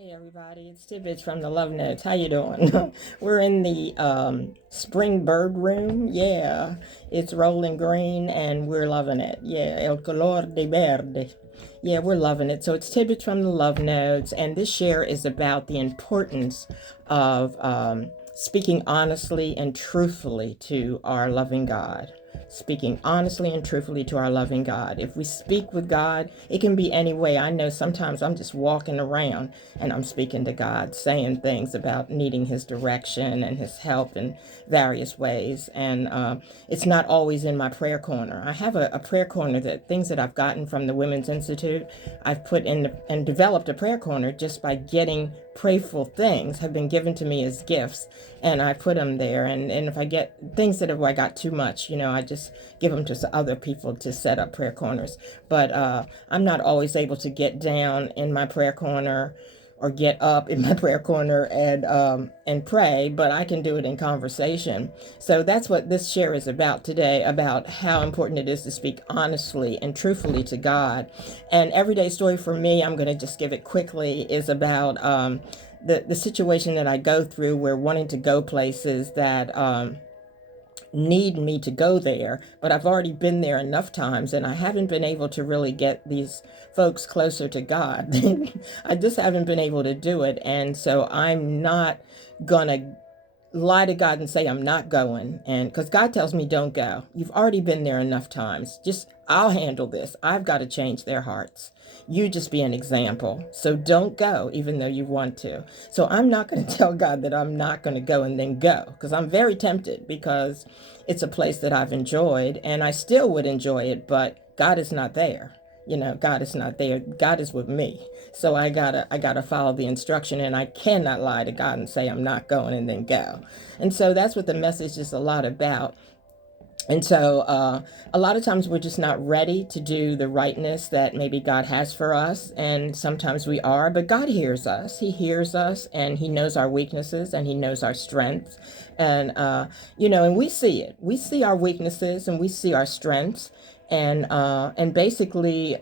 Hey everybody, it's Tidbits from the Love Notes. How you doing? We're in the spring bird room. Yeah, it's rolling green and we're loving it. Yeah, el color de verde. Yeah, we're loving it. So it's Tidbits from the Love Notes, and this share is about the importance of speaking honestly and truthfully to our loving God. Speaking honestly and truthfully to our loving God. If we speak with God, it can be any way. I know sometimes I'm just walking around and I'm speaking to God, saying things about needing His direction and His help in various ways. And it's not always in my prayer corner. I have a prayer corner that things that I've gotten from the Women's Institute, I've put in and developed a prayer corner just by getting prayerful things have been given to me as gifts, and I put them there. And if I get things that if I got too much, I just give them to other people to set up prayer corners. But I'm not always able to get down in my prayer corner or get up in my prayer corner and pray, but I can do it in conversation. So that's what this share is about today, about how important it is to speak honestly and truthfully to God. And everyday story for me, I'm going to just give it quickly, is about the situation that I go through where wanting to go places that need me to go there, but I've already been there enough times and I haven't been able to really get these folks closer to God. I just haven't been able to do it. And so I'm not gonna lie to God and say I'm not going, and because God tells me don't go. You've already been there enough times. Just I'll handle this. I've got to change their hearts. You just be an example. So don't go even though you want to. So I'm not going to tell God that I'm not going to go and then go, because I'm very tempted, because it's a place that I've enjoyed and I still would enjoy it, but God is not there. God is not there. God is with me. So I gotta follow the instruction, and I cannot lie to God and say I'm not going and then go. And so that's what the message is a lot about. And so a lot of times we're just not ready to do the rightness that maybe God has for us. And sometimes we are, but God hears us. He hears us, and He knows our weaknesses and He knows our strengths. And, and we see it. We see our weaknesses and we see our strengths. And basically,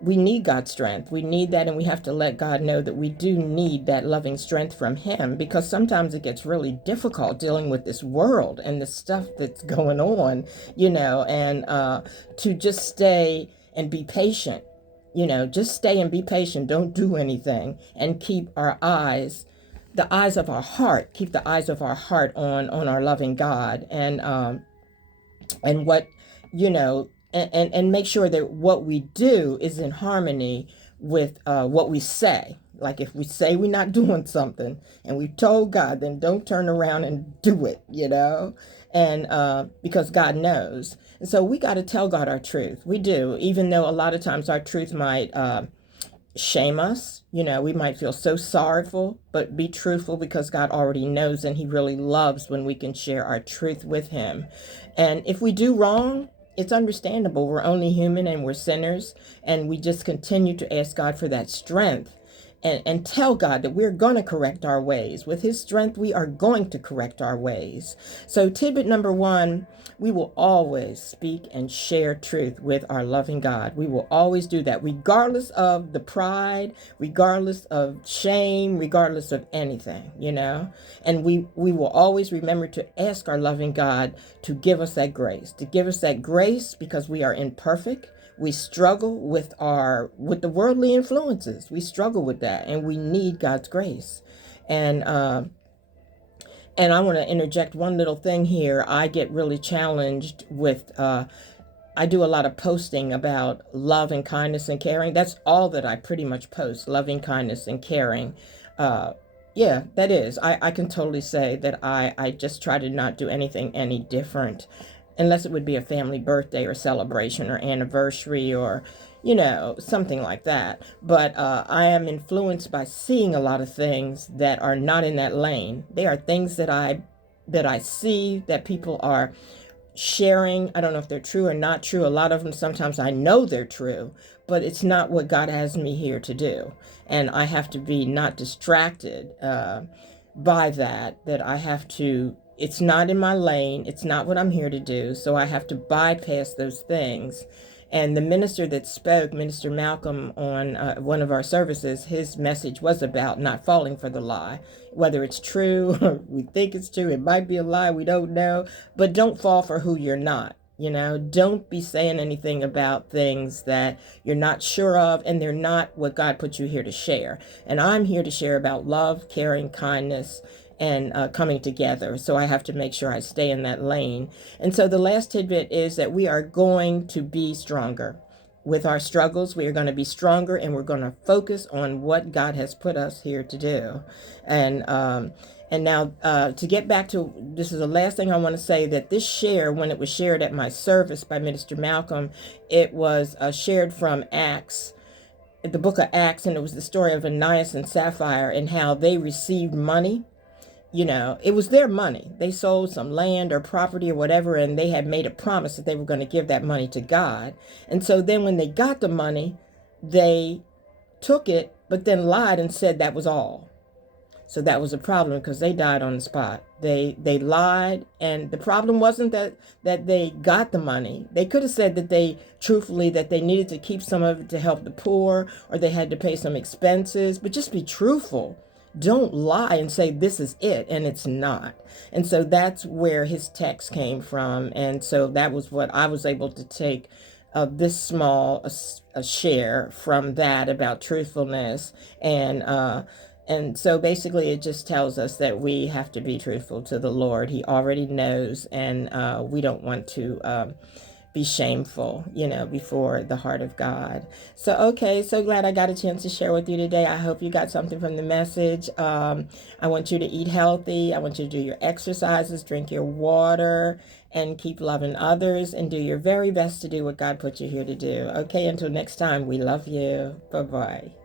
we need God's strength. We need that, and we have to let God know that we do need that loving strength from Him, because sometimes it gets really difficult dealing with this world and the stuff that's going on, and to just stay and be patient. Just stay and be patient. Don't do anything, and keep our eyes, the eyes of our heart, keep the eyes of our heart on our loving God, and what you know and make sure that what we do is in harmony with what we say. Like if we say we're not doing something and we told God, then don't turn around and do it, and because God knows. And so we got to tell God our truth. We do, even though a lot of times our truth might shame us. We might feel so sorrowful, but be truthful, because God already knows, and He really loves when we can share our truth with Him. And if we do wrong, it's understandable. We're only human and we're sinners, and we just continue to ask God for that strength, and tell God that we're going to correct our ways. With His strength, we are going to correct our ways. So, tidbit number one, we will always speak and share truth with our loving God. We will always do that, regardless of the pride, regardless of shame, regardless of anything, And we will always remember to ask our loving God to give us that grace, because we are imperfect. We struggle with the worldly influences. We struggle with that, and we need God's grace. And I want to interject one little thing here. I get really challenged with. I do a lot of posting about love and kindness and caring. That's all that I pretty much post: loving kindness and caring. Yeah, that is. I can totally say that I just try to not do anything any different, unless it would be a family birthday or celebration or anniversary, or something like that. But I am influenced by seeing a lot of things that are not in that lane. They are things that I see that people are sharing. I don't know if they're true or not true. A lot of them, sometimes I know they're true, but it's not what God has me here to do. And I have to be not distracted by that I have to, it's not in my lane. It's not what I'm here to do. So I have to bypass those things And the minister that spoke, Minister Malcolm, on one of our services, his message was about not falling for the lie. Whether it's true or we think it's true, it might be a lie, we don't know. But don't fall for who you're not. Don't be saying anything about things that you're not sure of and they're not what God put you here to share. And I'm here to share about love, caring, kindness, and coming together. So I have to make sure I stay in that lane. And so the last tidbit is that we are going to be stronger. With our struggles, we are going to be stronger, and we're going to focus on what God has put us here to do. And now to get back to, this is the last thing I want to say, that this share, when it was shared at my service by Minister Malcolm, it was shared from Acts, the book of Acts, and it was the story of Ananias and Sapphira and how they received money. It was their money. They sold some land or property or whatever, and they had made a promise that they were going to give that money to God. And so then when they got the money, they took it, but then lied and said that was all. So that was a problem because they died on the spot. They lied, and the problem wasn't that they got the money. They could have said that truthfully, that they needed to keep some of it to help the poor, or they had to pay some expenses, but just be truthful. Don't lie and say this is it, and it's not. And so that's where his text came from. And so that was what I was able to take this small a share from that about truthfulness. And so basically it just tells us that we have to be truthful to the Lord. He already knows, and we don't want to be shameful, before the heart of God. So, okay, so glad I got a chance to share with you today. I hope you got something from the message. I want you to eat healthy. I want you to do your exercises, drink your water, and keep loving others, and do your very best to do what God put you here to do. Okay, until next time, we love you. Bye-bye.